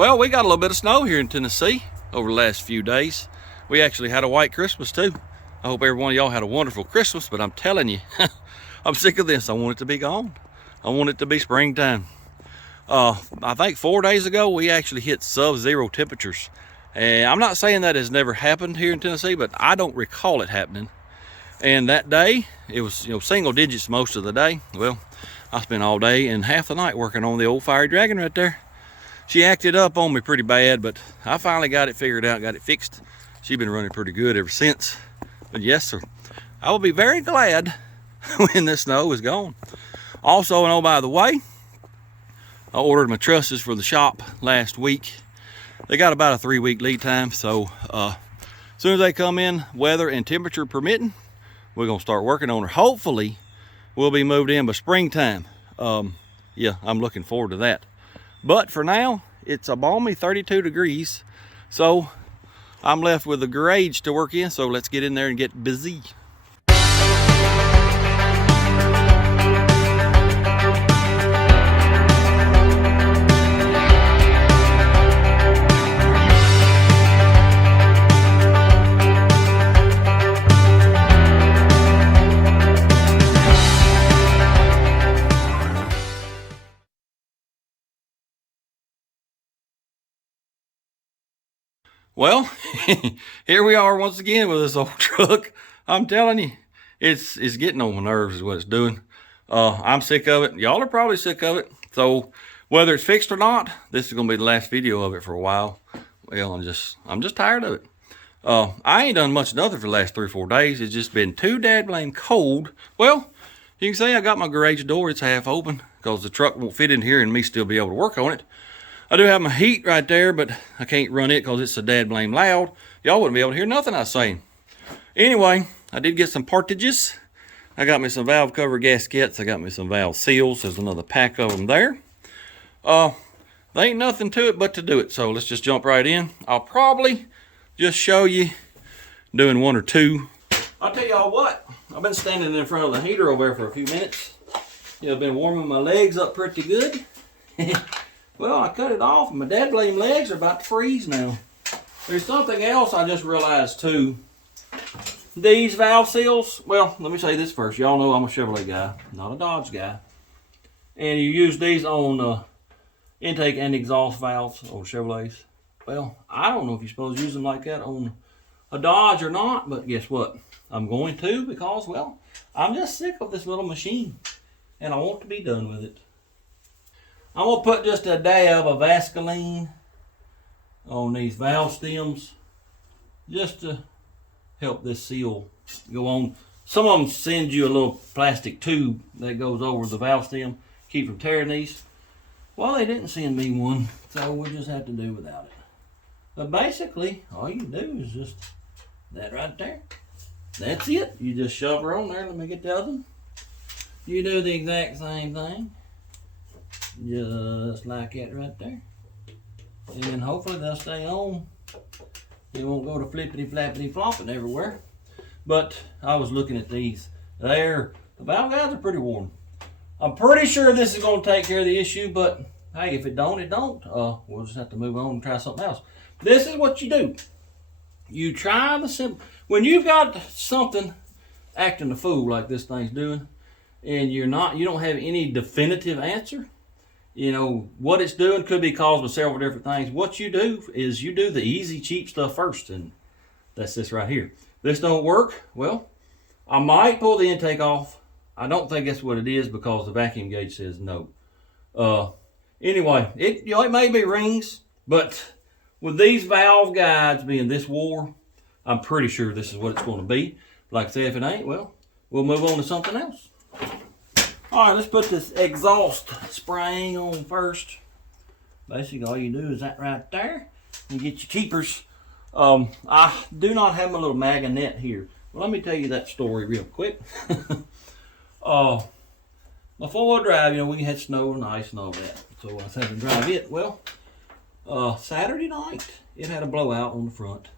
Well, we got a little bit of snow here in Tennessee over the last few days. We actually had a white Christmas too. I hope every one of y'all had a wonderful Christmas, but I'm telling you, I'm sick of this. I want it to be gone. I want it to be springtime. I think 4 days ago, we actually hit sub-zero temperatures. And I'm not saying that has never happened here in Tennessee, but I don't recall it happening. And that day, it was single digits most of the day. Well, I spent all day and half the night working on the old fiery dragon right there. She acted up on me pretty bad, but I finally got it figured out, got it fixed. She's been running pretty good ever since. But yes, sir, I will be very glad when the snow is gone. Also, and oh, by the way, I ordered my trusses for the shop last week. They got about a 3-week lead time, so as soon as they come in, weather and temperature permitting, we're gonna start working on her. Hopefully, we'll be moved in by springtime. Yeah, I'm looking forward to that. But for now, it's a balmy 32 degrees, so I'm left with the garage to work in, so let's get in there and get busy. Well, here we are once again with this old truck. I'm telling you, it's getting on my nerves is what it's doing. I'm sick of it. Y'all are probably sick of it. So whether it's fixed or not, this is gonna be the last video of it for a while. Well, I'm just tired of it. I ain't done much nothing for the last 3 or 4 days. It's just been too dadblame cold. Well, you can see I got my garage door. It's half open because the truck won't fit in here and me still be able to work on it. I do have my heat right there, but I can't run it because it's so dad blame loud. Y'all wouldn't be able to hear nothing I was saying. Anyway, I did get some partages. I got me some valve cover gaskets. I got me some valve seals. There's another pack of them there. There ain't nothing to it but to do it. So let's just jump right in. I'll probably just show you doing 1 or 2. I'll tell y'all what, I've been standing in front of the heater over there for a few minutes. I've been warming my legs up pretty good. Well, I cut it off and my dad blame legs are about to freeze now. There's something else I just realized too. These valve seals, well, let me say this first. Y'all know I'm a Chevrolet guy, not a Dodge guy. And you use these on intake and exhaust valves on Chevrolets. Well, I don't know if you're supposed to use them like that on a Dodge or not, but guess what? I'm going to because, well, I'm just sick of this little machine and I want to be done with it. I'm going to put just a dab of Vaseline on these valve stems just to help this seal go on. Some of them send you a little plastic tube that goes over the valve stem, keep from tearing these. Well, they didn't send me one, so we'll just have to do without it. But basically, all you do is just that right there. That's it. You just shove her on there. Let me get the other one. You do the exact same thing. Just like that right there. And then hopefully they'll stay on. They won't go to flippity flappity flopping everywhere. But I was looking at these. The valve guides are pretty warm. I'm pretty sure this is going to take care of the issue, but hey, if it don't, it don't. We'll just have to move on and try something else. This is what you do. You try the simple. When you've got something acting a fool like this thing's doing, and you don't have any definitive answer, what it's doing could be caused by several different things. What you do is you do the easy, cheap stuff first, and that's this right here. This don't work. Well, I might pull the intake off. I don't think that's what it is because the vacuum gauge says no. Anyway, it may be rings, but with these valve guides being this wore, I'm pretty sure this is what it's going to be. Like I said, if it ain't, well, we'll move on to something else. All right, let's put this exhaust spraying on first. Basically, all you do is that right there. You get your keepers. I do not have my little magnet here. Well, let me tell you that story real quick. My 4-wheel drive, we had snow and ice and all that. So I was having to drive it. Well, Saturday night, it had a blowout on the front.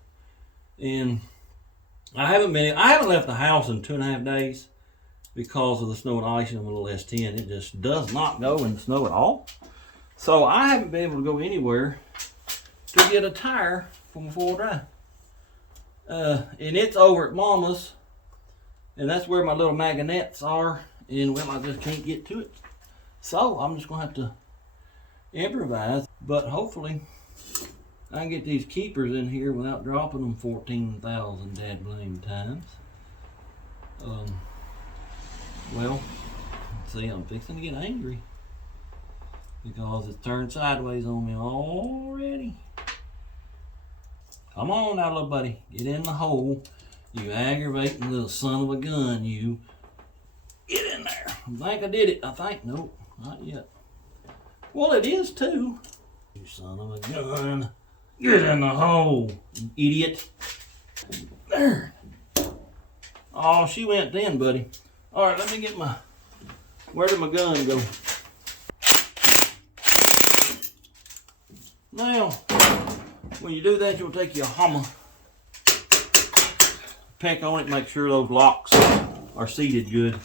And I haven't left the house in 2.5 days. Because of the snow and ice on a little S10, it just does not go in the snow at all. So I haven't been able to go anywhere to get a tire from 4-wheel drive. And it's over at Mama's, and that's where my little magnets are, and well, I just can't get to it. So I'm just gonna have to improvise, but hopefully I can get these keepers in here without dropping them 14,000 dad blame times. Well, see, I'm fixing to get angry because it's turned sideways on me already. Come on now, little buddy, get in the hole. You aggravating little son of a gun, you. Get in there. I think I did it. I think, nope, not yet. Well, it is too. You son of a gun. Get in the hole, you idiot. There. Oh, she went then, buddy. All right, let me get my, where did my gun go? Now, when you do that, you'll take your hammer, peck on it, make sure those locks are seated good.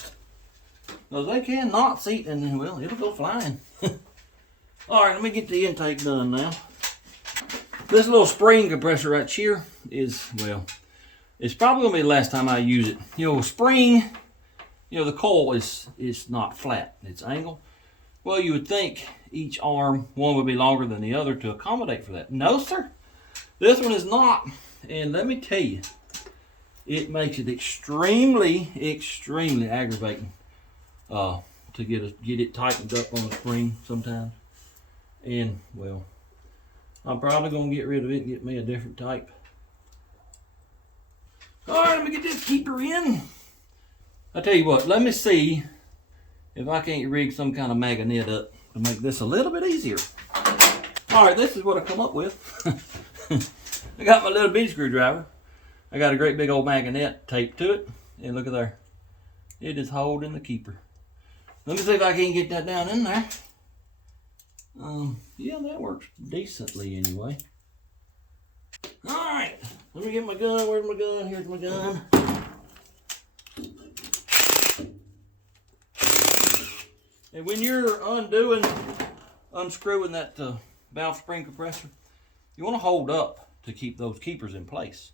Because they cannot seat, and then, well, it'll go flying. All right, let me get the intake done now. This little spring compressor right here is, well, it's probably gonna be the last time I use it. You know, spring, you know, the coil is not flat, it's angled. Well, you would think each arm, one would be longer than the other to accommodate for that. No, sir, this one is not. And let me tell you, it makes it extremely, extremely aggravating to get it tightened up on the spring sometimes. And, well, I'm probably gonna get rid of it and get me a different type. All right, let me get this keeper in. I tell you what, let me see if I can't rig some kind of magnet up to make this a little bit easier. All right, this is what I come up with. I got my little bitty screwdriver. I got a great big old magnet taped to it, and look at there. It is holding the keeper. Let me see if I can get that down in there. Yeah, that works decently anyway. All right, let me get my gun. Where's my gun? Here's my gun. And when you're unscrewing that valve spring compressor, you want to hold up to keep those keepers in place.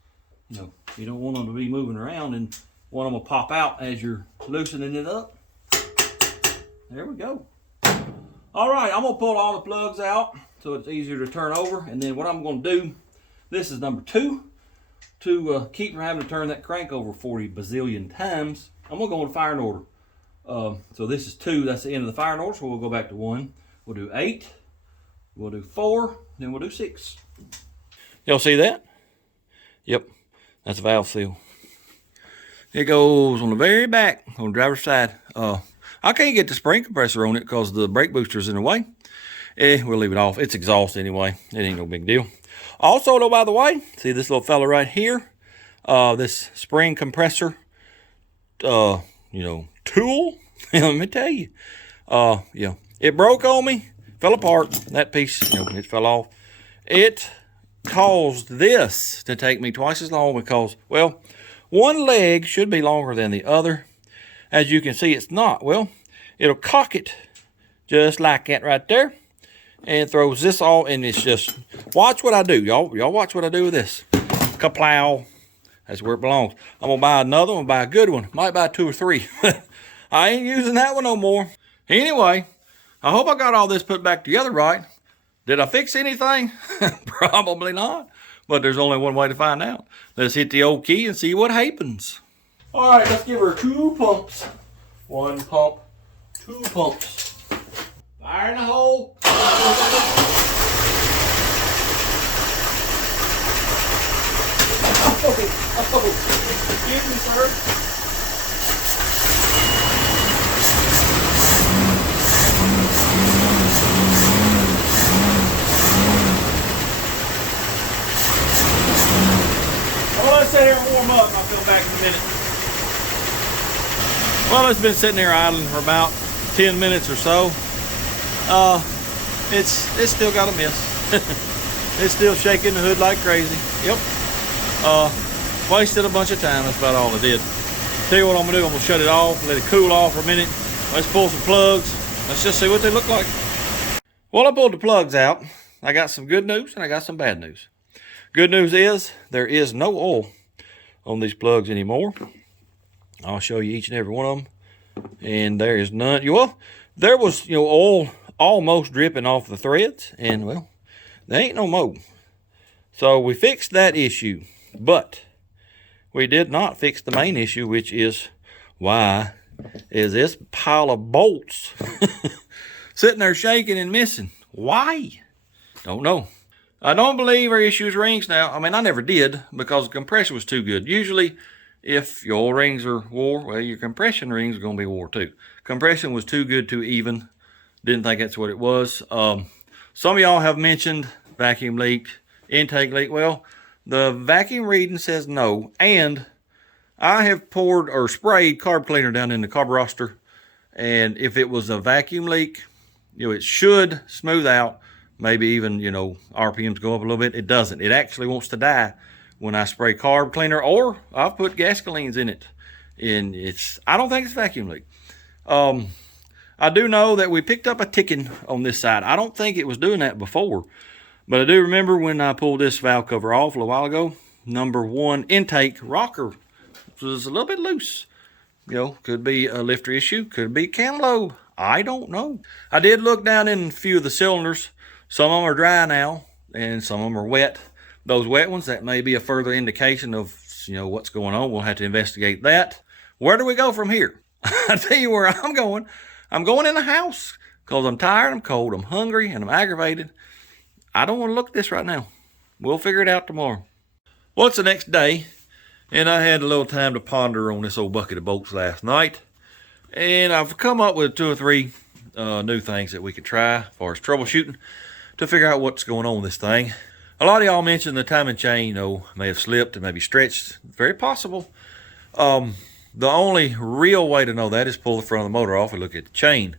You know, you don't want them to be moving around and one of them will pop out as you're loosening it up. There we go. All right, I'm gonna pull all the plugs out so it's easier to turn over. And then what I'm gonna do, this is number 2, to keep from having to turn that crank over 40 bazillion times. I'm gonna go in firing order. So this is 2, that's the end of the firing order, so we'll go back to 1. We'll do 8, we'll do 4, then we'll do 6. Y'all see that? Yep, that's a valve seal. It goes on the very back, on the driver's side. I can't get the spring compressor on it because the brake booster's in the way. We'll leave it off. It's exhaust anyway. It ain't no big deal. Also, though, by the way, see this little fella right here? This spring compressor, you know, tool. Let me tell you. Yeah, it broke on me, fell apart. That piece, you know, it fell off. It caused this to take me twice as long because, well, one leg should be longer than the other. As you can see, it's not. Well, it'll cock it just like that right there and throws this all, and it's just, watch what I do. Y'all watch what I do with this. Kaplow. That's where it belongs. I'm going to buy another one, buy a good one. Might buy 2 or 3. I ain't using that one no more. Anyway, I hope I got all this put back together right. Did I fix anything? Probably not. But there's only one way to find out. Let's hit the old key and see what happens. All right, let's give her 2 pumps. 1 pump, 2 pumps. Fire in the hole. Excuse me, sir. Well, let's sit here and warm up. I'll come back in a minute. Well, it's been sitting there idling for about 10 minutes or so. It's still got a miss. It's still shaking the hood like crazy. Yep. Wasted a bunch of time. That's about all I did. Tell you what I'm gonna do. I'm gonna shut it off, let it cool off for a minute. Let's pull some plugs. Let's just see what they look like. Well, I pulled the plugs out. I got some good news and I got some bad news. Good news is there is no oil on these plugs anymore. I'll show you each and every one of them. And there is none. Well, there was, oil almost dripping off the threads, and well, there ain't no more. So we fixed that issue, but we did not fix the main issue, which is why is this pile of bolts sitting there shaking and missing? Why? Don't know. I don't believe our issue is rings now. I mean, I never did because the compression was too good. Usually, if your oil rings are wore, well, your compression rings are going to be wore too. Compression was too good to even. Didn't think that's what it was. Some of y'all have mentioned vacuum leak, intake leak. Well, the vacuum reading says no. And I have poured or sprayed carb cleaner down in the carburetor. And if it was a vacuum leak, it should smooth out. Maybe even, RPMs go up a little bit. It doesn't. It actually wants to die when I spray carb cleaner, or I've put gasolines in it. And I don't think it's vacuum leak. I do know that we picked up a ticking on this side. I don't think it was doing that before, but I do remember when I pulled this valve cover off a little while ago, number 1 intake rocker was a little bit loose. Could be a lifter issue, could be cantaloupe. I don't know. I did look down in a few of the cylinders. Some of them are dry now, and some of them are wet. Those wet ones, that may be a further indication of, what's going on. We'll have to investigate that. Where do we go from here? I tell you where I'm going. I'm going in the house because I'm tired, I'm cold, I'm hungry, and I'm aggravated. I don't want to look at this right now. We'll figure it out tomorrow. Well, it's the next day, and I had a little time to ponder on this old bucket of bolts last night. And I've come up with 2 or 3 new things that we could try as far as troubleshooting to figure out what's going on with this thing. A lot of y'all mentioned the timing chain, may have slipped and maybe stretched. Very possible. The only real way to know that is pull the front of the motor off and look at the chain.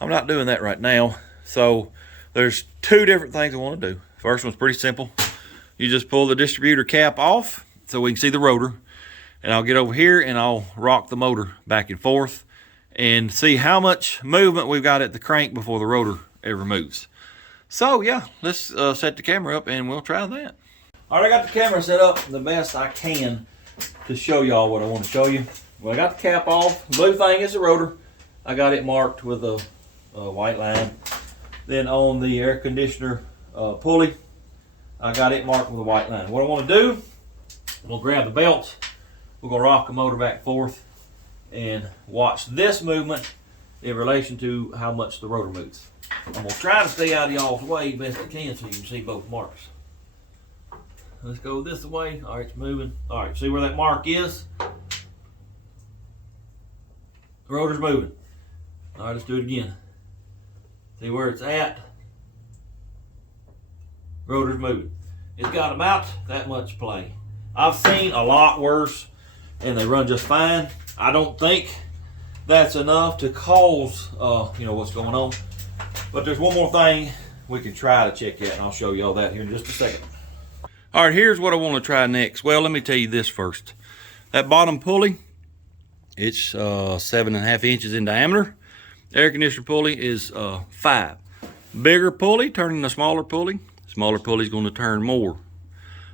I'm not doing that right now. So there's 2 different things I want to do. First one's pretty simple. You just pull the distributor cap off so we can see the rotor. And I'll get over here and I'll rock the motor back and forth and see how much movement we've got at the crank before the rotor ever moves. So yeah, let's set the camera up and we'll try that. All right, I got the camera set up the best I can to show y'all what I want to show you. Well, I got the cap off. The blue thing is the rotor. I got it marked with a white line. Then on the air conditioner pulley, I got it marked with a white line. What I want to do, we'll grab the belts. We're going to rock the motor back and forth and watch this movement in relation to how much the rotor moves. I'm going to try to stay out of y'all's way best I can so you can see both marks. Let's go this way. All right, it's moving. All right, see where that mark is? The rotor's moving. All right, let's do it again. See where it's at? Rotor's moving. It's got about that much play. I've seen a lot worse and they run just fine. I don't think that's enough to cause what's going on. But there's one more thing we can try to check out, and I'll show you all that here in just a second. All right, here's what I want to try next. Well, let me tell you this first. That bottom pulley, it's 7.5 inches in diameter. Air conditioner pulley is 5. Bigger pulley turning the smaller pulley. Smaller pulley is going to turn more.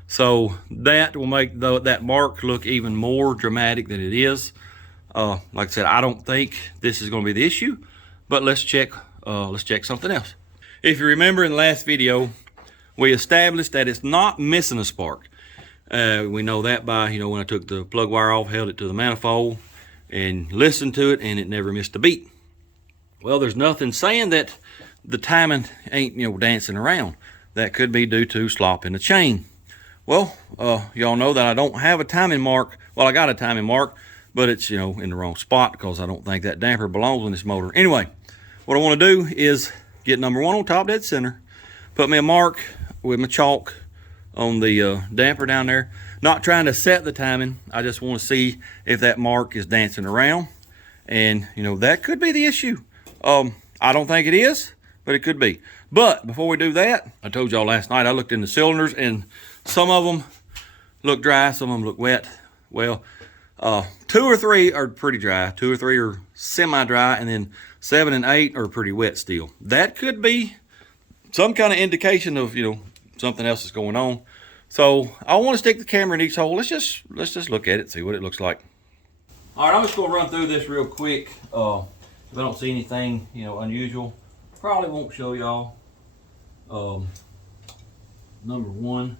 So that will make that mark look even more dramatic than it is. Like I said, I don't think this is going to be the issue, but let's check something else. If you remember in the last video, we established that it's not missing a spark. We know that by, when I took the plug wire off, held it to the manifold, and listened to it, and it never missed a beat. Well, there's nothing saying that the timing ain't, dancing around. That could be due to slop in the chain. Well, y'all know that I don't have a timing mark. Well, I got a timing mark, but it's, in the wrong spot because I don't think that damper belongs in this motor. Anyway, what I want to do is get number 1 on top dead center, put me a mark with my chalk on the damper down there. Not trying to set the timing. I just want to see if that mark is dancing around. And, that could be the issue. I don't think it is, but it could be. But before we do that, I told y'all last night I looked in the cylinders and some of them look dry, some of them look wet. Well, 2 or 3 are pretty dry, 2 or 3 are semi-dry, and then 7 and 8 are pretty wet still. That could be some kind of indication of, something else is going on. So I want to stick the camera in each hole. Let's just look at it, see what it looks like. All right, I'm just gonna run through this real quick. If I don't see anything, unusual, probably won't show y'all. Number one,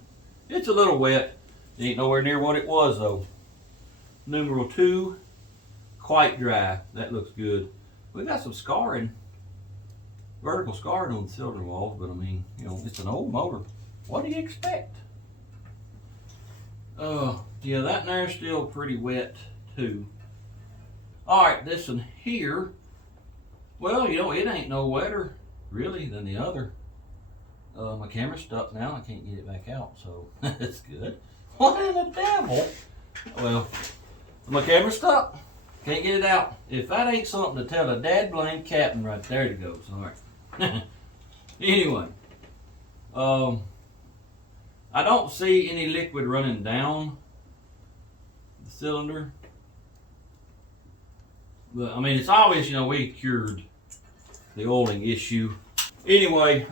it's a little wet. It ain't nowhere near what it was though. Number two, quite dry. That looks good. We got some scarring, vertical scarring on the cylinder walls, but I mean, it's an old motor. What do you expect? Yeah, that there's still pretty wet too. All right, this one here, well, it ain't no wetter really than the other. My camera's stuck now. I can't get it back out, so that's good. What in the devil? Well, my camera's stuck. Can't get it out. If that ain't something to tell a dad blame captain right there it goes. All right. Anyway, I don't see any liquid running down the cylinder. But I mean, it's obvious, we cured the oiling issue. Anyway,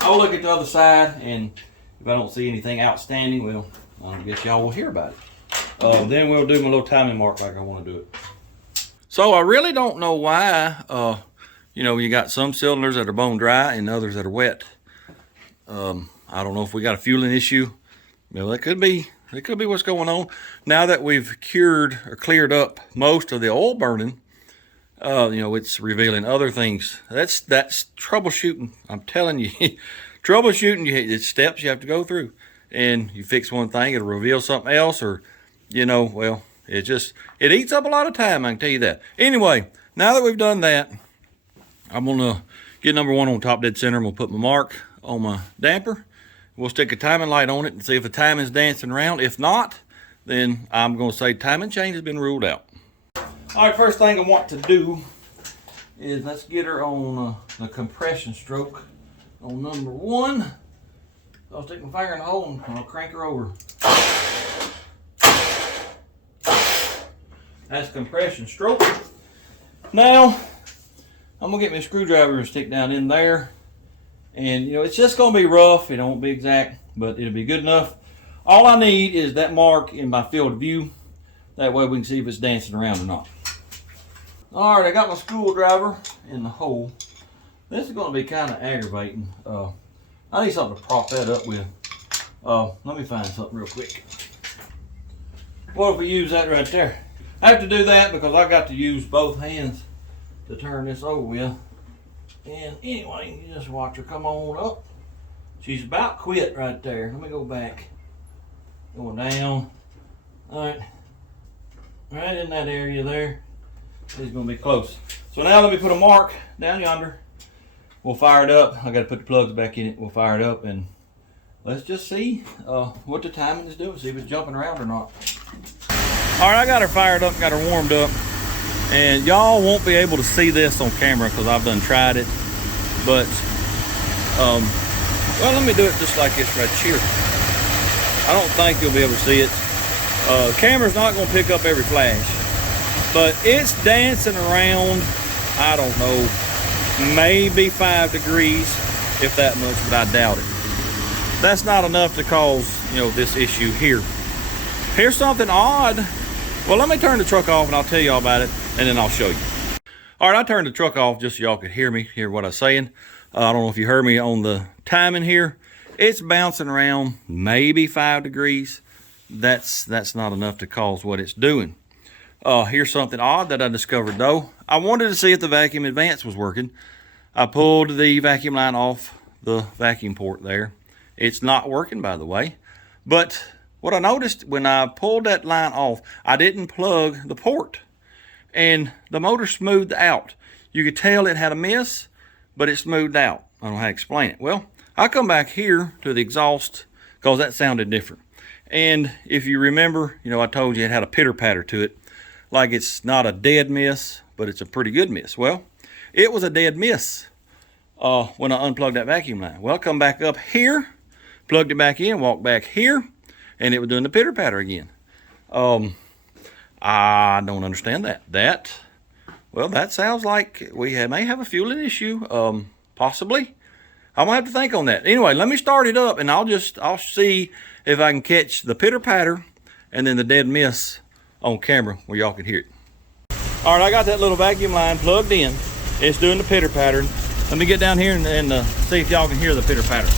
I'll look at the other side, and if I don't see anything outstanding, well, I guess y'all will hear about it. Then we'll do my little timing mark like I want to do it. So I really don't know why, you got some cylinders that are bone dry and others that are wet. I don't know if we got a fueling issue. That could be what's going on. Now that we've cured or cleared up most of the oil burning, it's revealing other things. That's troubleshooting. I'm telling you, troubleshooting. It's steps you have to go through, and you fix one thing, it'll reveal something else, or well, it eats up a lot of time. I can tell you that. Anyway, now that we've done that, I'm gonna get number one on top dead center. I'm gonna put my mark on my damper. We'll stick a timing light on it and see if the timing's dancing around. If not, then I'm gonna say timing change has been ruled out. All right, first thing I want to do is let's get her on the compression stroke on number one. I'll stick my finger in the hole and I'll crank her over. That's compression stroke. Now, I'm gonna get my screwdriver and stick down in there. And it's just gonna be rough. It won't be exact, but it'll be good enough. All I need is that mark in my field of view. That way we can see if it's dancing around or not. All right, I got my screwdriver in the hole. This is gonna be kind of aggravating. I need something to prop that up with. Let me find something real quick. What if we use that right there? I have to do that because I got to use both hands to turn this over with. And anyway, you just watch her come on up. She's about quit right there. Let me go back. Going down. All right. Right in that area there. It's going to be close. So now let me put a mark down yonder. We'll fire it up. I got to put the plugs back in it. We'll fire it up and let's just see what the timing is doing. See if it's jumping around or not. All right, I got her fired up, got her warmed up. And y'all won't be able to see this on camera because I've done tried it. But, well, let me do it just like this right here. I don't think you'll be able to see it. The camera's not going to pick up every flash. But it's dancing around, I don't know, maybe 5 degrees, if that much, but I doubt it. That's not enough to cause, this issue here. Here's something odd. Well, let me turn the truck off and I'll tell y'all about it, and then I'll show you. All right, I turned the truck off just so y'all could hear what I was saying. I don't know if you heard me on the timing here. It's bouncing around maybe 5 degrees. That's not enough to cause what it's doing. Here's something odd that I discovered though. I wanted to see if the vacuum advance was working. I pulled the vacuum line off the vacuum port there. It's not working, by the way. But what I noticed when I pulled that line off, I didn't plug the port. And the motor smoothed out. You could tell it had a miss, but it smoothed out. I don't know how to explain it. Well, I come back here to the exhaust because that sounded different. And if you remember, I told you it had a pitter patter to it. Like it's not a dead miss, but it's a pretty good miss. Well, it was a dead miss when I unplugged that vacuum line. Well, come back up here, plugged it back in, walked back here, and it was doing the pitter patter again. I don't understand that. Well, that sounds like we may have a fueling issue, possibly. I'm gonna have to think on that. Anyway, let me start it up and I'll see if I can catch the pitter patter and then the dead miss on camera where y'all can hear it. All right, I got that little vacuum line plugged in. It's doing the pitter pattern. Let me get down here and see if y'all can hear the pitter patter.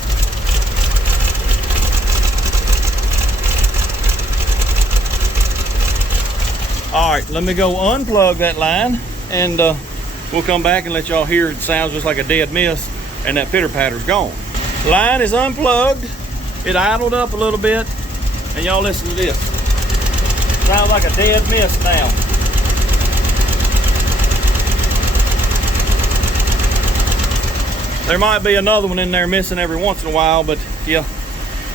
All right, let me go unplug that line and we'll come back and let y'all hear it sounds just like a dead miss and that pitter patter's gone. Line is unplugged. It idled up a little bit and y'all listen to this. Sounds like a dead miss now. There might be another one in there missing every once in a while, but yeah,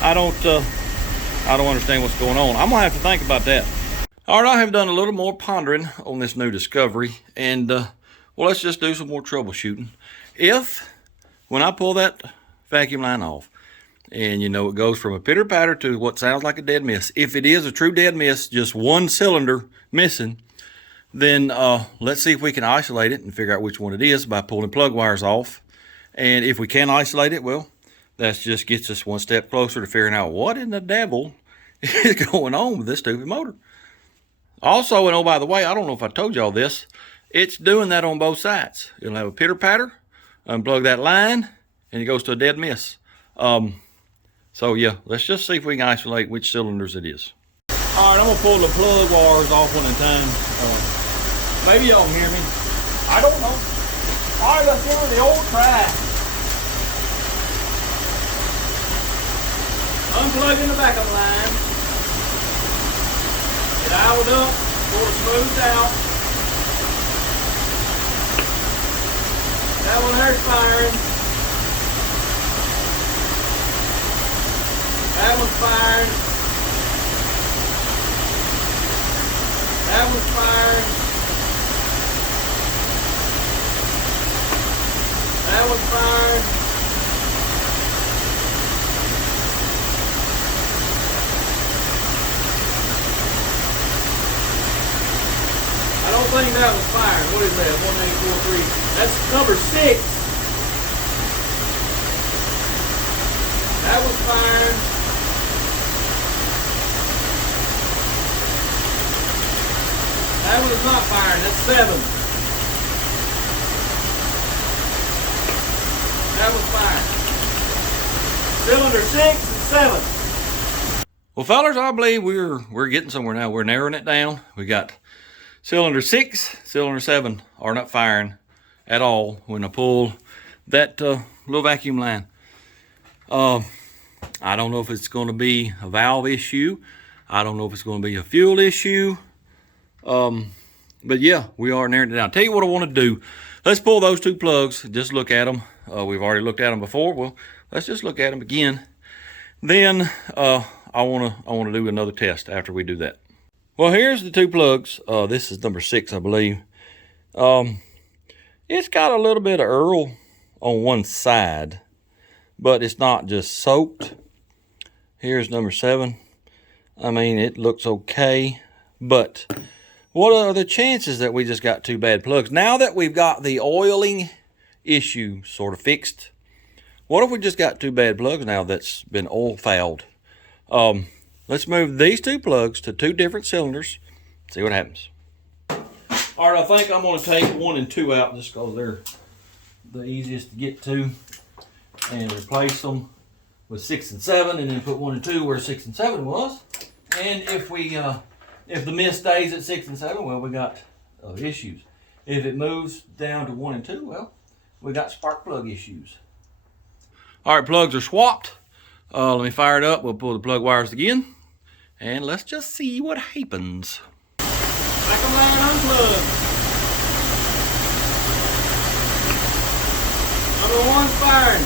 I don't understand what's going on. I'm gonna have to think about that. All right, I have done a little more pondering on this new discovery, and well, let's just do some more troubleshooting. If, when I pull that vacuum line off, and you know it goes from a pitter patter to what sounds like a dead miss, if it is a true dead miss, just one cylinder missing, then let's see if we can isolate it and figure out which one it is by pulling plug wires off. And if we can isolate it, well, that just gets us one step closer to figuring out what in the devil is going on with this stupid motor. Also, and oh, by the way, I don't know if I told y'all this, it's doing that on both sides. It'll have a pitter patter, unplug that line, and it goes to a dead miss. So yeah, let's just see if we can isolate which cylinders it is. All right, I'm gonna pull the plug wires off one at a time. Maybe y'all can hear me. I don't know. All right, let's give it the old try. Unplugging the backup line. It idled up, sort of smoothed out. That one there's firing. That one's firing. That one's firing. That one's firing. I don't think that was firing. What is that? 1843. That's number 6. That was firing. That one is not firing. That's 7. That was firing. Cylinder 6 and 7. Well, fellas, I believe we're getting somewhere now. We're narrowing it down. We got cylinder 6, cylinder 7 are not firing at all when I pull that little vacuum line. I don't know if it's going to be a valve issue. I don't know if it's going to be a fuel issue. But yeah, we are narrowing it down. Tell you what I want to do. Let's pull those two plugs. Just look at them. We've already looked at them before. Well, let's just look at them again. Then I want to do another test after we do that. Well, here's the two plugs. This is number 6, I believe. It's got a little bit of Earl on one side, but it's not just soaked. Here's number 7. I mean, it looks okay, but what are the chances that we just got two bad plugs? Now that we've got the oiling issue sort of fixed, what if we just got two bad plugs now that's been oil fouled? Let's move these two plugs to two different cylinders, see what happens. All right, I think I'm going to take 1 and 2 out just because they're the easiest to get to, and replace them with 6 and 7, and then put 1 and 2 where 6 and 7 was. And if the miss stays at 6 and 7, well, we got issues. If it moves down to 1 and 2, well, we got spark plug issues. All right, plugs are swapped. Let me fire it up. We'll pull the plug wires again, and let's just see what happens. Vacuum line unplugged. Number 1's firing.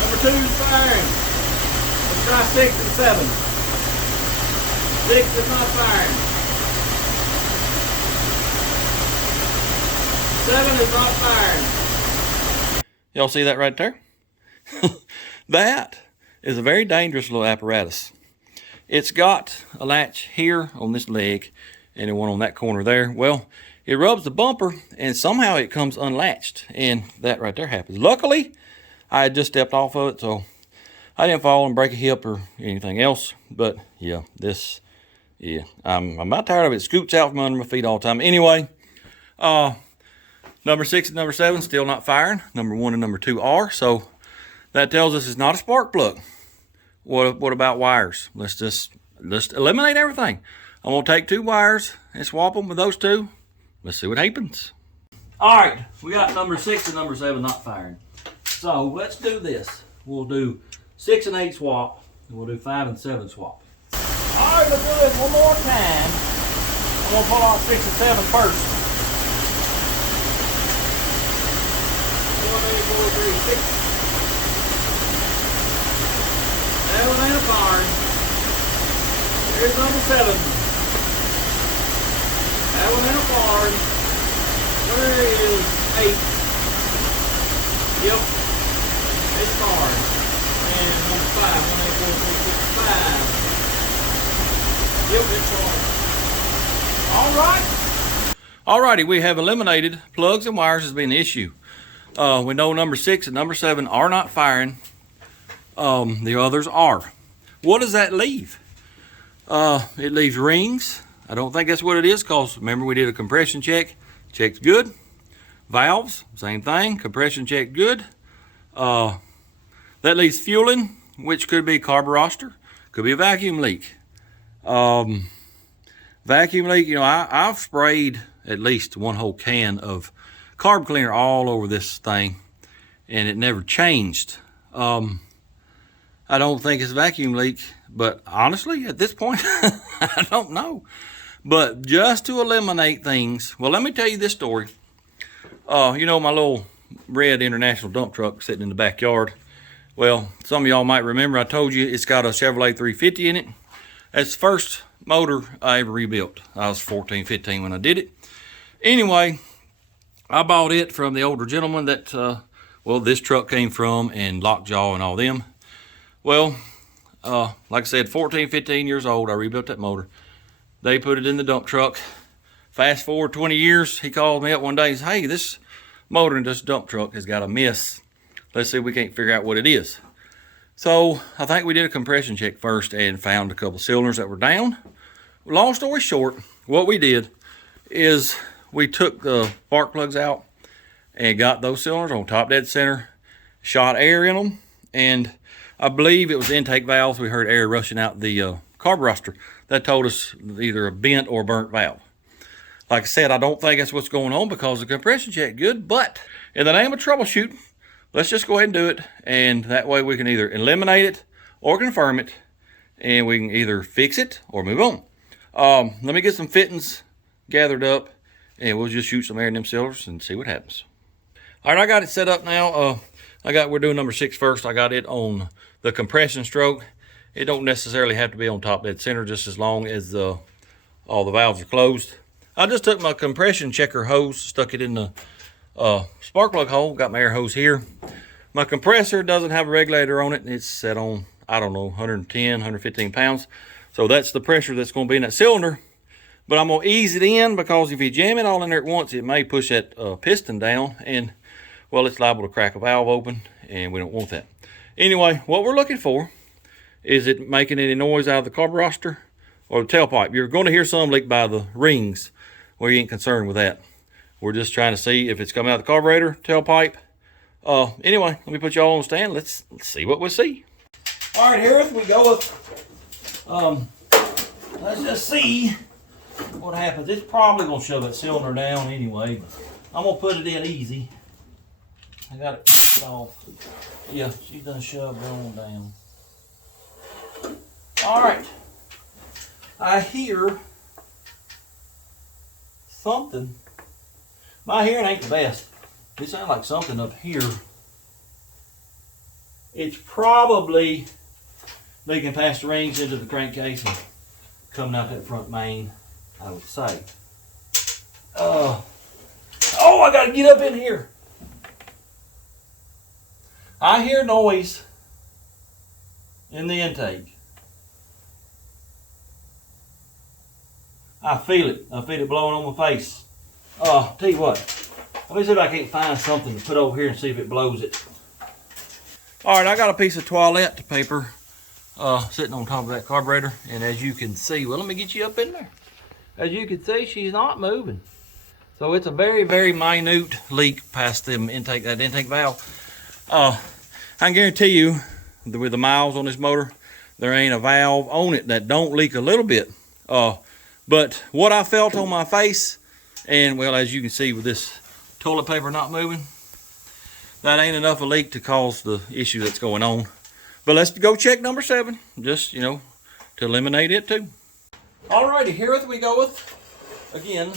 Number 2's firing. Let's try 6 and 7. 6 is not firing. 7 is not firing. Y'all see that right there? That is a very dangerous little apparatus. It's got a latch here on this leg and one on that corner there. Well, it rubs the bumper and somehow it comes unlatched, and that right there happens. Luckily, I had just stepped off of it, so I didn't fall and break a hip or anything else. But yeah, I'm about tired of it. It scoots out from under my feet all the time. Anyway, number 6 and number 7 still not firing. Number 1 and number 2 are, so that tells us it's not a spark plug. What about wires? Let's eliminate everything. I'm gonna take 2 wires and swap them with those 2. Let's see what happens. All right, we got number 6 and number 7 not firing. So let's do this. We'll do 6 and 8 swap, and we'll do 5 and 7 swap. All right, let's do this one more time. I'm gonna pull off 6 and 7 first. 1, 2, 3, 4, 6. That one ain't a firing. Here's number 7. That one ain't a firing. Where is 8? Yep, it's firing. And number 5. 1, 2, 3, 4, 6, 5. Yep, it's firing. All righty, we have eliminated plugs and wires as being the issue. We know number 6 and number 7 are not firing. The others are. What does that leave? It leaves rings. I don't think that's what it is, because remember we did a compression check. Checked good. Valves, same thing. Compression check good. That leaves fueling, which could be carburetor, could be a vacuum leak. Vacuum leak, you know, I've sprayed at least 1 whole can of carb cleaner all over this thing, and it never changed. I don't think it's a vacuum leak, but honestly, at this point, I don't know. But just to eliminate things, well, let me tell you this story. You know my little red International dump truck sitting in the backyard? Well, some of y'all might remember I told you it's got a Chevrolet 350 in it. That's the first motor I ever rebuilt. I was 14, 15 when I did it. Anyway, I bought it from the older gentleman that, well, this truck came from, and Lockjaw and all them. Well, like I said, 14, 15 years old, I rebuilt that motor. They put it in the dump truck. Fast forward 20 years, he called me up one day and said, hey, this motor in this dump truck has got a miss. Let's see if we can't figure out what it is. So I think we did a compression check first and found a couple cylinders that were down. Long story short, what we did is we took the spark plugs out and got those cylinders on top dead center, shot air in them, and I believe it was the intake valves. We heard air rushing out the carburetor. That told us either a bent or burnt valve. Like I said, I don't think that's what's going on because the compression checked good, but in the name of troubleshooting, let's just go ahead and do it, and that way we can either eliminate it or confirm it, and we can either fix it or move on. Let me get some fittings gathered up, and we'll just shoot some air in them cylinders and see what happens. All right, I got it set up now. We're doing number 6 first. I got it on the compression stroke. It don't necessarily have to be on top dead center, just as long as all the valves are closed. I just took my compression checker hose, stuck it in the spark plug hole, got my air hose here. My compressor doesn't have a regulator on it. It's set on, I don't know, 110, 115 pounds. So that's the pressure that's going to be in that cylinder. But I'm going to ease it in, because if you jam it all in there at once, it may push that piston down, and, well, it's liable to crack a valve open, and we don't want that. Anyway, what we're looking for is it making any noise out of the carburetor or the tailpipe. You're going to hear some leak by the rings, where you ain't concerned with that. We're just trying to see if it's coming out of the carburetor, tailpipe. Anyway, let me put y'all on the stand. Let's see what we see. All right, here we go with, let's just see what happens. It's probably gonna shove that cylinder down anyway, but I'm gonna put it in easy. I got it pushed off. Yeah, she's done shoved it on down. All right, I hear something. My hearing ain't the best. It sounds like something up here. It's probably leaking past the rings into the crankcase and coming out that front main, I would say. Oh, I gotta get up in here. I hear noise in the intake. I feel it. I feel it blowing on my face. Tell you what, let me see if I can't find something to put over here and see if it blows it. All right, I got a piece of toilet paper sitting on top of that carburetor, and as you can see, well, let me get you up in there. As you can see, she's not moving. So it's a very, very minute leak past that intake valve. I can guarantee you, with the miles on this motor, there ain't a valve on it that don't leak a little bit. But what I felt on my face, and well, as you can see with this toilet paper not moving, that ain't enough a leak to cause the issue that's going on. But let's go check number 7, just, to eliminate it too. Alrighty, here we go with, again,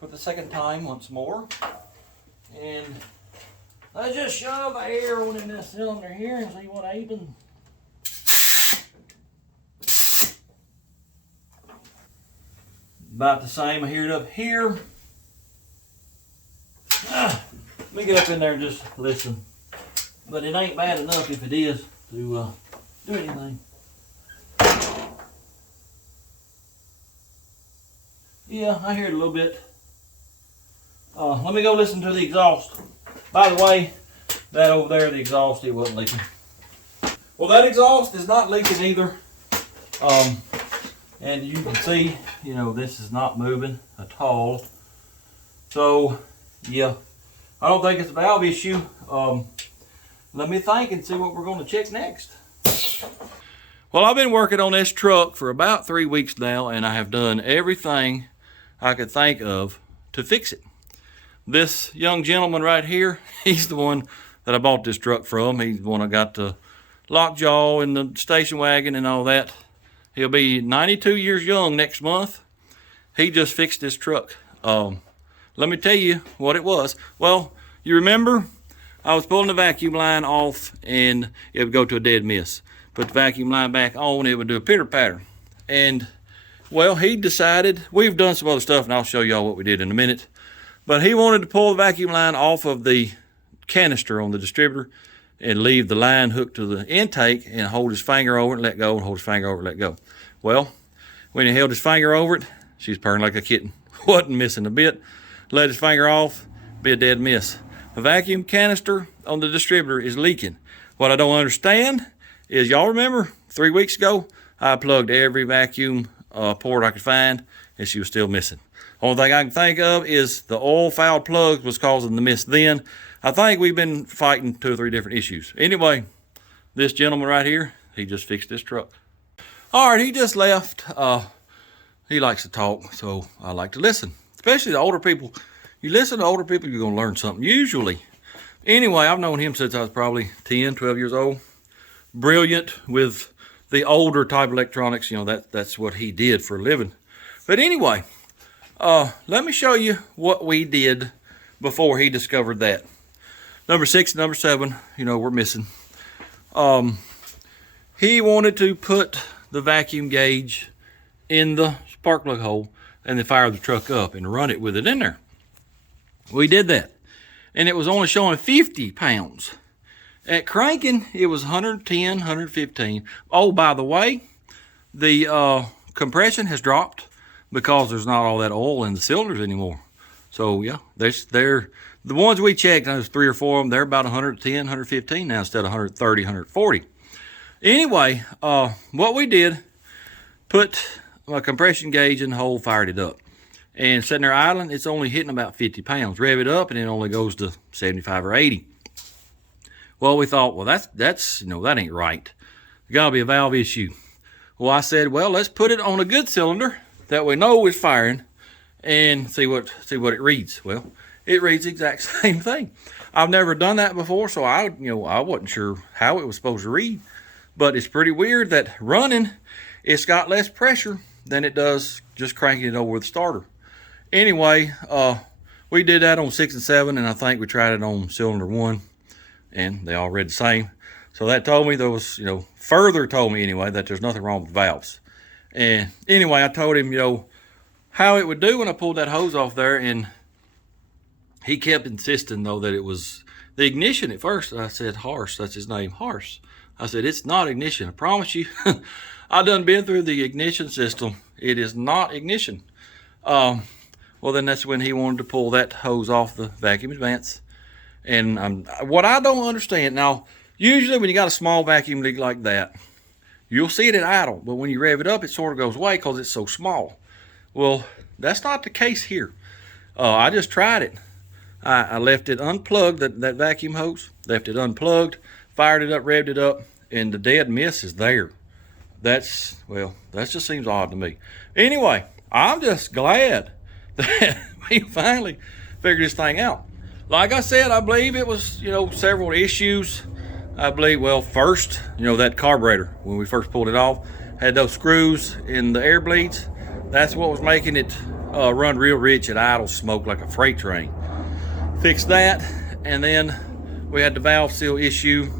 for the second time once more. And let's just shove the air on in this cylinder here and see what happens. About the same. I hear it up here. Let me get up in there and just listen. But it ain't bad enough if it is to do anything. Yeah, I hear it a little bit. Let me go listen to the exhaust. By the way, that over there, the exhaust, it wasn't leaking. Well, that exhaust is not leaking either. And you can see, this is not moving at all. So, yeah, I don't think it's a valve issue. Let me think and see what we're going to check next. Well, I've been working on this truck for about 3 weeks now, and I have done everything I could think of to fix it. This young gentleman right here, he's the one that I bought this truck from. He's the one I got the lockjaw and the station wagon and all that. He'll be 92 years young next month. He just fixed this truck. Let me tell you what it was. Well, you remember I was pulling the vacuum line off and it would go to a dead miss. Put the vacuum line back on, it would do a pitter patter. And well, he decided, we've done some other stuff and I'll show y'all what we did in a minute. But he wanted to pull the vacuum line off of the canister on the distributor and leave the line hooked to the intake and hold his finger over it and let go, and hold his finger over it and let go. Well, when he held his finger over it, she's purring like a kitten. Wasn't missing a bit. Let his finger off, be a dead miss. The vacuum canister on the distributor is leaking. What I don't understand is, y'all remember 3 weeks ago, I plugged every vacuum port I could find and she was still missing. Only thing I can think of is the oil fouled plug was causing the miss then. I think we've been fighting 2 or 3 different issues. Anyway, this gentleman right here, he just fixed this truck. All right, he just left. He likes to talk, so I like to listen. Especially the older people. You listen to older people, you're gonna learn something, usually. Anyway, I've known him since I was probably 10, 12 years old. Brilliant with the older type electronics, that's what he did for a living. But anyway, let me show you what we did before he discovered that. Number 6 and number 7, we're missing. He wanted to put the vacuum gauge in the spark plug hole and then fire the truck up and run it with it in there. We did that. And it was only showing 50 pounds. At cranking, it was 110, 115. Oh, by the way, the compression has dropped because there's not all that oil in the cylinders anymore. So yeah, they're the ones we checked, there's 3 or 4 of them, they're about 110, 115 now instead of 130, 140. Anyway, what we did, put a compression gauge in the hole, fired it up. And sitting there idling, it's only hitting about 50 pounds. Rev it up and it only goes to 75 or 80. Well, we thought, well, that's that ain't right. There's gotta be a valve issue. Well, I said, well, let's put it on a good cylinder that we know is firing and see what it reads. Well, it reads the exact same thing. I've never done that before, so I wasn't sure how it was supposed to read. But it's pretty weird that running, it's got less pressure than it does just cranking it over with the starter. Anyway, we did that on 6 and 7, and I think we tried it on cylinder 1, and they all read the same. So that told me there was, further told me anyway, that there's nothing wrong with the valves. And anyway, I told him, how it would do when I pulled that hose off there, and he kept insisting, though, that it was the ignition at first. I said, Harsh, that's his name, Harsh. I said, it's not ignition, I promise you. I done been through the ignition system. It is not ignition. Well, then that's when he wanted to pull that hose off the vacuum advance. And what I don't understand, now, usually when you got a small vacuum leak like that, you'll see it at idle, but when you rev it up, it sort of goes away because it's so small. Well, that's not the case here. I just tried it. I left it unplugged, that vacuum hose, left it unplugged, fired it up, revved it up, and the dead miss is there. That just seems odd to me. Anyway, I'm just glad that we finally figured this thing out. Like I said, I believe it was, several issues. I believe, well, first, that carburetor, when we first pulled it off, had those screws in the air bleeds. That's what was making it run real rich at idle, smoke like a freight train. Fixed that, and then we had the valve seal issue,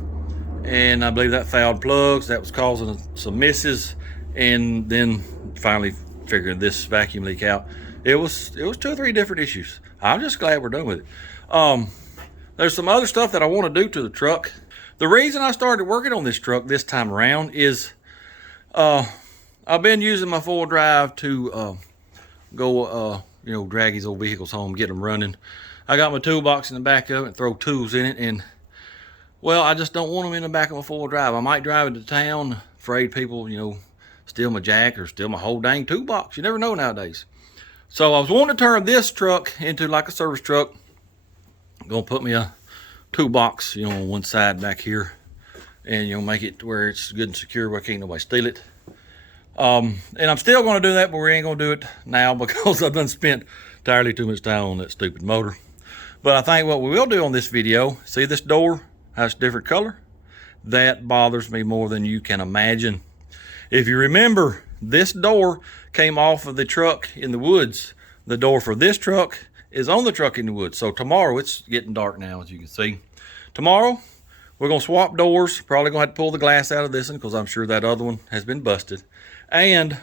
and I believe that fouled plugs. That was causing some misses, and then finally figured this vacuum leak out. It was 2 or 3 different issues. I'm just glad we're done with it. There's some other stuff that I want to do to the truck. The reason I started working on this truck this time around is I've been using my 4-wheel drive to go, drag these old vehicles home, get them running. I got my toolbox in the back of it and throw tools in it, and well, I just don't want them in the back of my 4-wheel drive. I might drive it to town, afraid people, steal my jack or steal my whole dang toolbox. You never know nowadays. So I was wanting to turn this truck into like a service truck. I'm gonna put me a toolbox, on one side back here, and make it to where it's good and secure where can't nobody steal it. And I'm still gonna do that, but we ain't gonna do it now because I've done spent entirely too much time on that stupid motor. But I think what we will do on this video, see this door, how it's different color? That bothers me more than you can imagine. If you remember, this door came off of the truck in the woods. The door for this truck is on the truck in the woods. So tomorrow, it's getting dark now, as you can see. Tomorrow, we're gonna swap doors. Probably gonna have to pull the glass out of this one because I'm sure that other one has been busted. And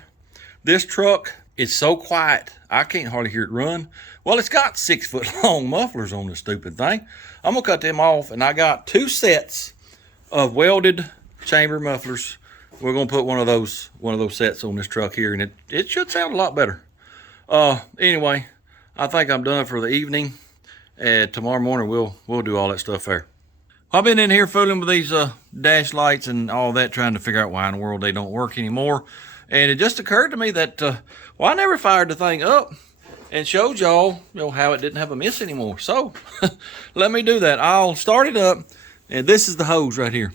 this truck is so quiet, I can't hardly hear it run. Well, it's got 6-foot-long mufflers on this stupid thing. I'm gonna cut them off, and I got 2 sets of welded chamber mufflers. We're gonna put one of those sets on this truck here, and it should sound a lot better. Anyway, I think I'm done for the evening. And tomorrow morning we'll do all that stuff there. I've been in here fooling with these dash lights and all that, trying to figure out why in the world they don't work anymore. And it just occurred to me that I never fired the thing up and showed y'all how it didn't have a miss anymore. So let me do that. I'll start it up, and this is the hose right here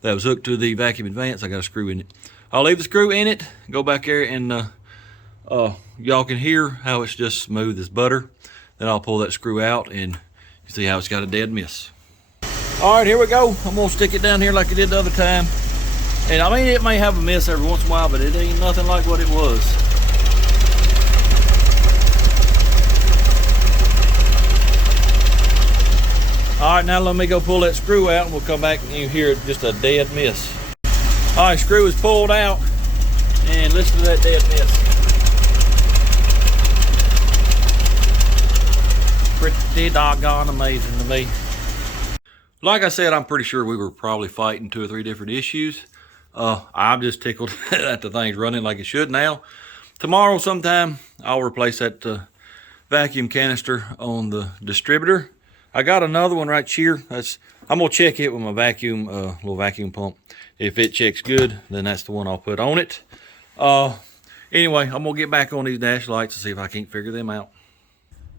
that was hooked to the vacuum advance. I got a screw in it. I'll leave the screw in it, go back there, and y'all can hear how it's just smooth as butter. Then I'll pull that screw out, and you see how it's got a dead miss. All right, here we go. I'm gonna stick it down here like I did the other time. And I mean, it may have a miss every once in a while, but it ain't nothing like what it was. All right, now let me go pull that screw out, and we'll come back and you hear just a dead miss. All right, screw is pulled out, and listen to that dead miss. Pretty doggone amazing to me. Like I said, I'm pretty sure we were probably fighting 2 or 3 different issues. I'm just tickled that the thing's running like it should now. Tomorrow sometime, I'll replace that vacuum canister on the distributor. I got another one right here. I'm gonna check it with my vacuum, little vacuum pump. If it checks good, then that's the one I'll put on it. Anyway, I'm gonna get back on these dash lights and see if I can't figure them out.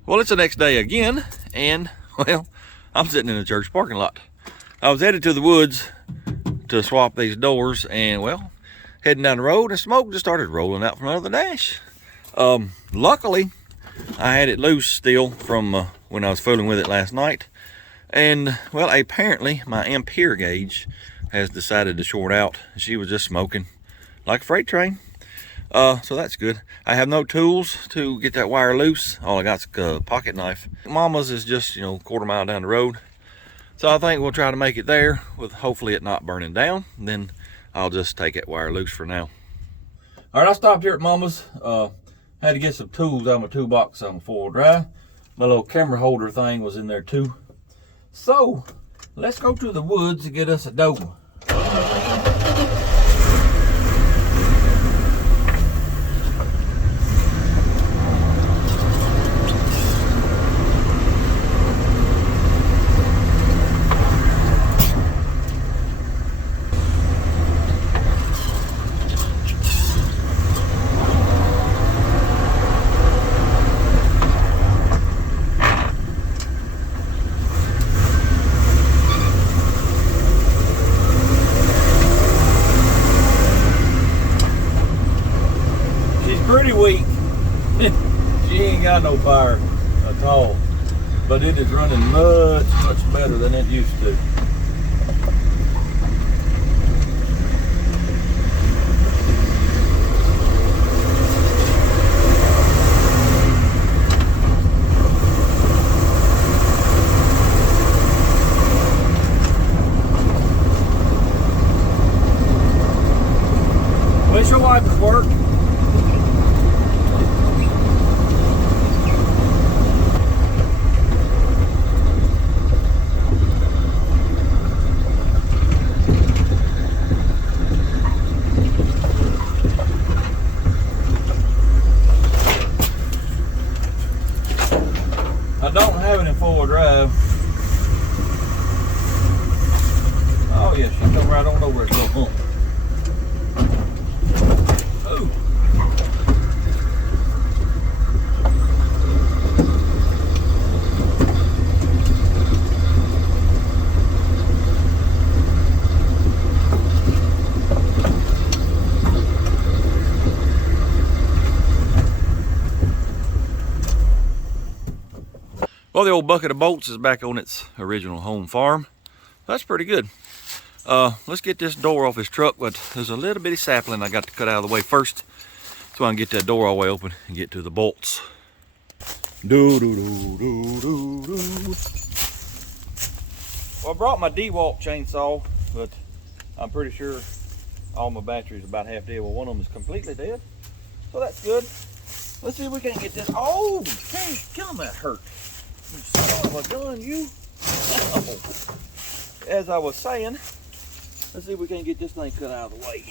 Well, it's the next day again, and well, I'm sitting in a church parking lot. I was headed to the woods to swap these doors, and well, heading down the road, and smoke just started rolling out from under the dash. Luckily, I had it loose still from when I was fooling with it last night. And well, apparently my ampere gauge has decided to short out. She was just smoking like a freight train. So that's good. I have no tools to get that wire loose. All I got's a pocket knife. Mama's is just, a quarter-mile down the road. So I think we'll try to make it there with hopefully it not burning down. Then I'll just take that wire loose for now. All right, I stopped here at Mama's. Had to get some tools out of my toolbox on my 4-wheel drive. My little camera holder thing was in there too. So let's go to the woods and get us a doe. got no fire at all, but it is running much better than it used to. Windshield wipers work. I don't have it in four-wheel drive. Oh yeah, she come right on over it. Little hump. Ooh. Well, the old bucket of bolts is back on its original home farm. That's pretty good. Let's get this door off this truck, but there's a little bitty sapling I got to cut out of the way first so I can get that door all the way open and get to the bolts. Well, I brought my DeWalt chainsaw, but I'm pretty sure all my batteries are about half dead. Well, one of them is completely dead, so that's good. Let's see if we can't get this. Oh, hey, come that hurt. You son of a gun, you. Oh. As I was saying, let's see if we can't get this thing cut out of the way.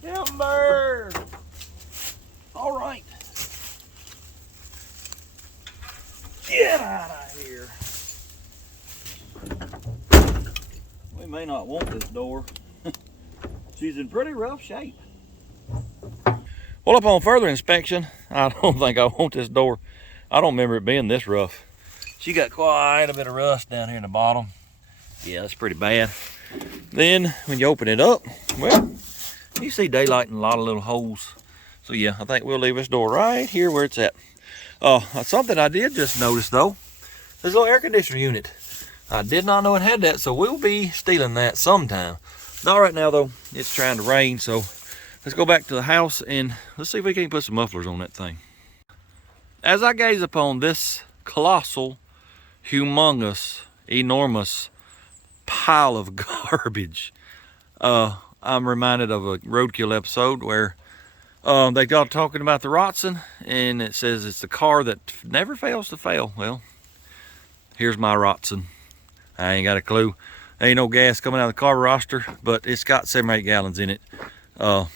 Timber! All right. Get out of here. We may not want this door. She's in pretty rough shape. Well, upon further inspection, I don't think I want this door. I don't remember it being this rough. She got quite a bit of rust down here in the bottom. Yeah, that's pretty bad. Then when you open it up, well, you see daylight in a lot of little holes. So yeah, I think we'll leave this door right here where it's at. Something I did just notice though, there's a little air conditioner unit. I did not know it had that, so we'll be stealing that sometime. Not right now though, it's trying to rain, so let's go back to the house and let's see if we can put some mufflers on that thing. As I gaze upon this colossal, humongous, enormous pile of garbage, I'm reminded of a roadkill episode where they got talking about the Rotson, and it says it's the car that never fails to fail. Well, here's my Rotson. I ain't got a clue. Ain't no gas coming out of the carburetor, but it's got 7 or 8 gallons in it. I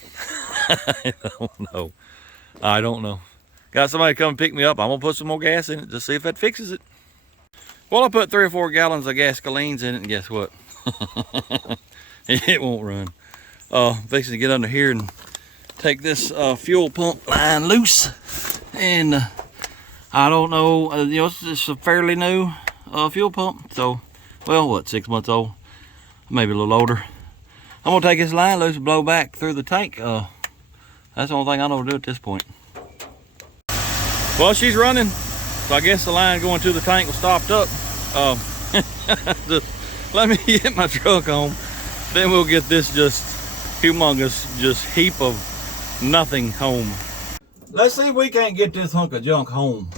don't know. Got somebody come pick me up. I'm gonna put some more gas in it to see if that fixes it. Well, I put 3 or 4 gallons of gasolines in it, and guess what? It won't run. Fixing to get under here and take this fuel pump line loose, and I don't know. You know, it's a fairly new fuel pump, so well, what, 6 months old, maybe a little older. I'm gonna take this line loose and blow back through the tank. That's the only thing I know to do at this point. Well, she's running, so I guess the line going to the tank was stopped up. Just let me get my truck home, then we'll get this just humongous, just heap of nothing home. Let's see if we can't get this hunk of junk home.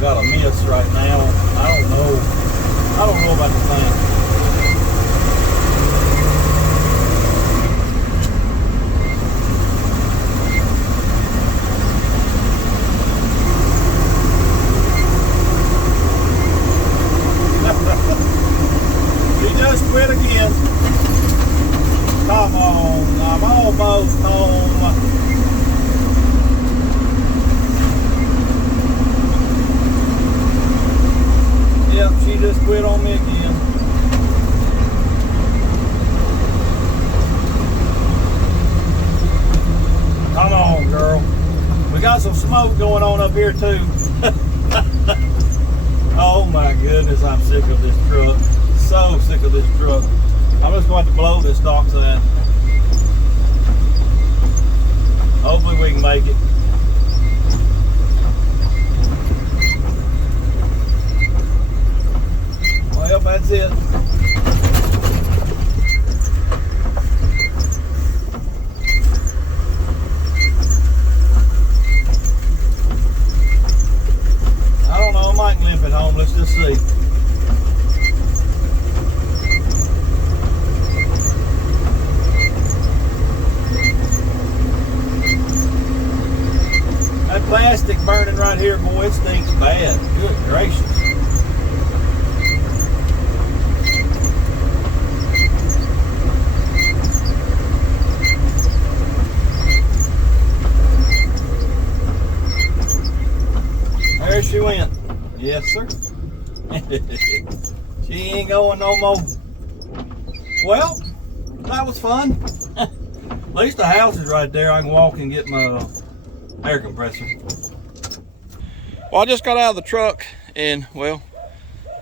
got a miss right now. I don't know about the thing. He just quit again. Come on, I'm almost home. Yep, she just quit on me again. Come on, girl. We got some smoke going on up here too. Oh my goodness, I'm sick of this truck. So sick of this truck. I'm just going to blow this stop sign. Hopefully we can make it. Well, that's it. I don't know, I might limp it home. Let's just see. That plastic burning right here, boy, it stinks bad. Good gracious. There she went. Yes, sir. She ain't going no more. Well, that was fun. At least the house is right there. I can walk and get my air compressor. Well, I just got out of the truck and, well,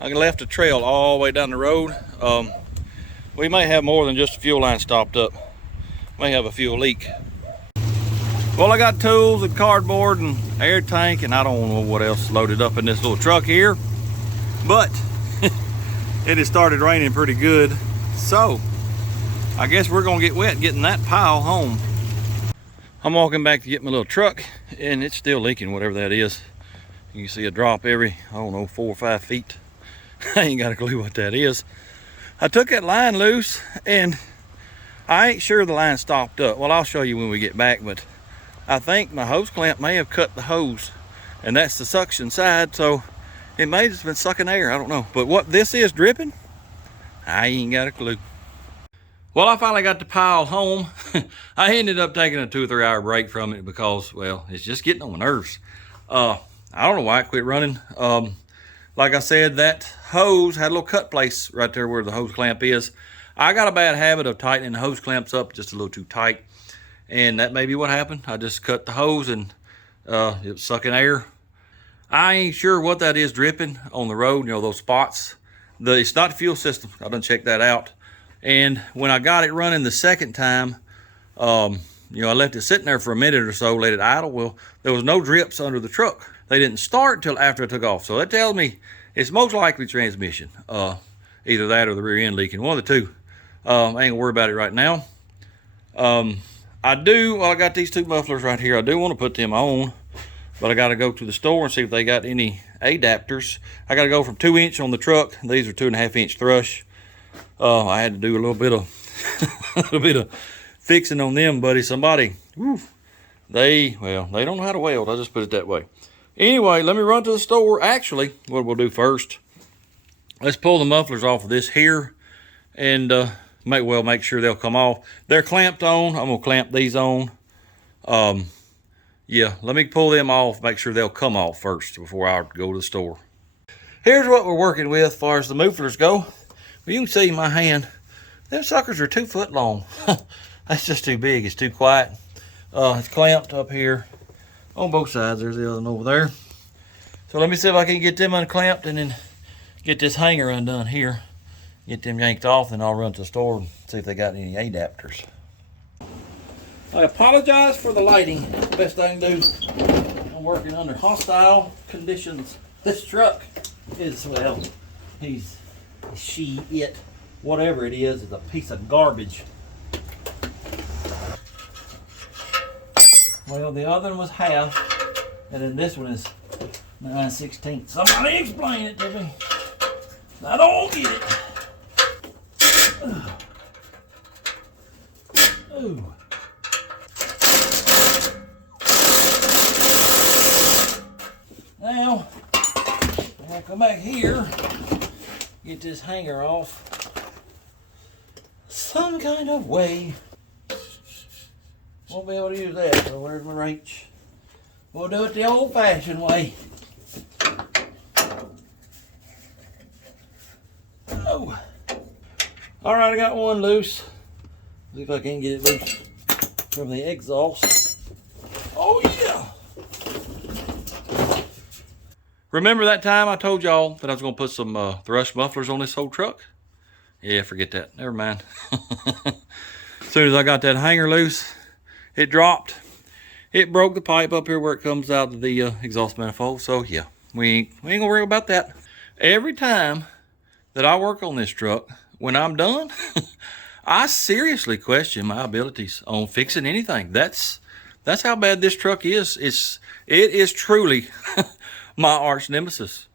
I left a trail all the way down the road. We may have more than just a fuel line stopped up. May have a fuel leak. Well, I got tools and cardboard and air tank and I don't know what else loaded up in this little truck here. But it has started raining pretty good. So I guess we're gonna get wet getting that pile home. I'm walking back to get my little truck and it's still leaking, whatever that is. You can see a drop every, I don't know, 4 or 5 feet. I ain't got a clue what that is. I took that line loose and I ain't sure the line stopped up. Well, I'll show you when we get back, but I think my hose clamp may have cut the hose and that's the suction side, so it may have just been sucking air, I don't know. But what this is dripping, I ain't got a clue. Well, I finally got the pile home. I ended up taking a 2 or 3 hour break from it because, well, it's just getting on my nerves. I don't know why I quit running. Like I said, that hose had a little cut place right there where the hose clamp is. I got a bad habit of tightening the hose clamps up just a little too tight. And that may be what happened. I just cut the hose and it was sucking air. I ain't sure what that is dripping on the road, you know, those spots. It's not the fuel system. I done checked that out. And when I got it running the second time, you know, I left it sitting there for a minute or so, let it idle. Well, there was no drips under the truck. They didn't start until after I took off. So that tells me it's most likely transmission. Either that or the rear end leaking, one of the two. I ain't gonna worry about it right now. I got these 2 mufflers right here. I do want to put them on, but I got to go to the store and see if they got any adapters. I got to go from 2-inch on the truck. These are 2.5-inch thrush. I had to do a little bit of fixing on them, buddy. Somebody, they don't know how to weld. I'll just put it that way. Anyway, let me run to the store. Actually, what we'll do first, let's pull the mufflers off of this here and make sure they'll come off. They're clamped on. I'm gonna clamp these on. Yeah, let me pull them off, make sure they'll come off first before I go to the store. Here's what we're working with as far as the mufflers go. Well, you can see my hand. Them suckers are 2 foot long. That's just too big. It's too quiet. It's clamped up here on both sides. There's the other one over there. So let me see if I can get them unclamped and then get this hanger undone here. Get them yanked off, and I'll run to the store and see if they got any adapters. I apologize for the lighting. Best I can do. I'm working under hostile conditions. This truck is, well, whatever it is a piece of garbage. Well, the other one was half, and then this one is 9/16. Somebody explain it to me. I don't get it. Ooh. Now, I'll come back here, get this hanger off some kind of way. Won't be able to use that, so where's my wrench? We'll do it the old-fashioned way. Oh. All right, I got one loose. See if I can get it loose from the exhaust. Oh yeah! Remember that time I told y'all that I was gonna put some thrush mufflers on this whole truck? Yeah, forget that, never mind. As soon as I got that hanger loose, it dropped. It broke the pipe up here where it comes out of the exhaust manifold. So yeah, we ain't gonna worry about that. Every time that I work on this truck, when I'm done, I seriously question my abilities on fixing anything. That's how bad this truck is. It is truly my arch nemesis.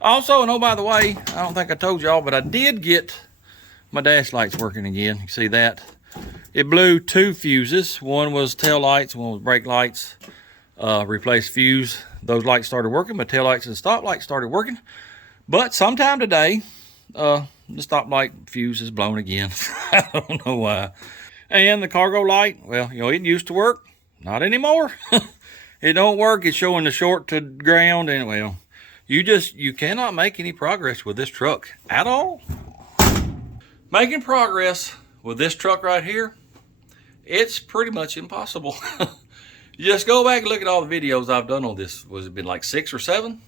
Also, and oh, by the way, I don't think I told y'all, but I did get my dash lights working again. You see that? It blew 2 fuses. One was tail lights, one was brake lights. Replaced fuse. Those lights started working. My tail lights and stop lights started working. But sometime today, the stoplight fuse is blown again. I don't know why. And the cargo light, well, you know, it used to work. Not anymore. It don't work. It's showing the short to ground. And well, you cannot make any progress with this truck at all. Making progress with this truck right here, it's pretty much impossible. You just go back and look at all the videos I've done on this. Was it been like 6 or 7?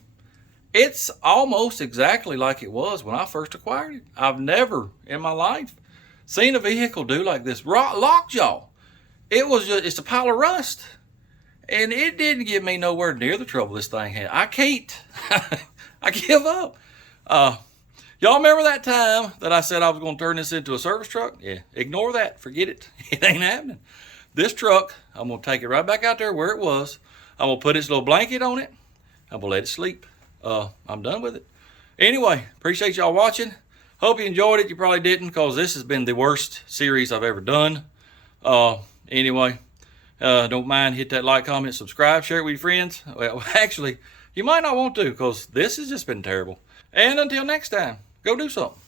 It's almost exactly like it was when I first acquired it. I've never in my life seen a vehicle do like this. Lockjaw. It's a pile of rust. And it didn't give me nowhere near the trouble this thing had. I can't. I give up. Y'all remember that time that I said I was going to turn this into a service truck? Yeah, ignore that. Forget it. It ain't happening. This truck, I'm going to take it right back out there where it was. I'm going to put this little blanket on it. I'm going to let it sleep. I'm done with it. Anyway, appreciate y'all watching. Hope you enjoyed it. You probably didn't, because this has been the worst series I've ever done. Anyway, don't mind, hit that like, comment, subscribe, share it with your friends. Well, actually, you might not want to, because this has just been terrible. And until next time, go do something.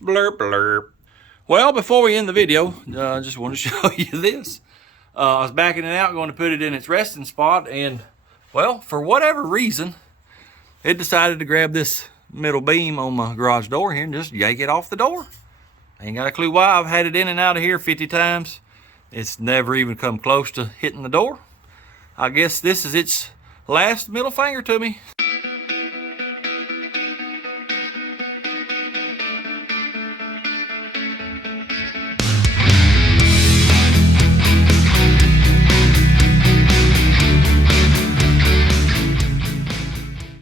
Blurp, blurp. Well, before we end the video, I just want to show you this. I was backing it out, going to put it in its resting spot, and, well, for whatever reason, it decided to grab this middle beam on my garage door here and just yank it off the door. I ain't got a clue why. I've had it in and out of here 50 times. It's never even come close to hitting the door. I guess this is its last middle finger to me.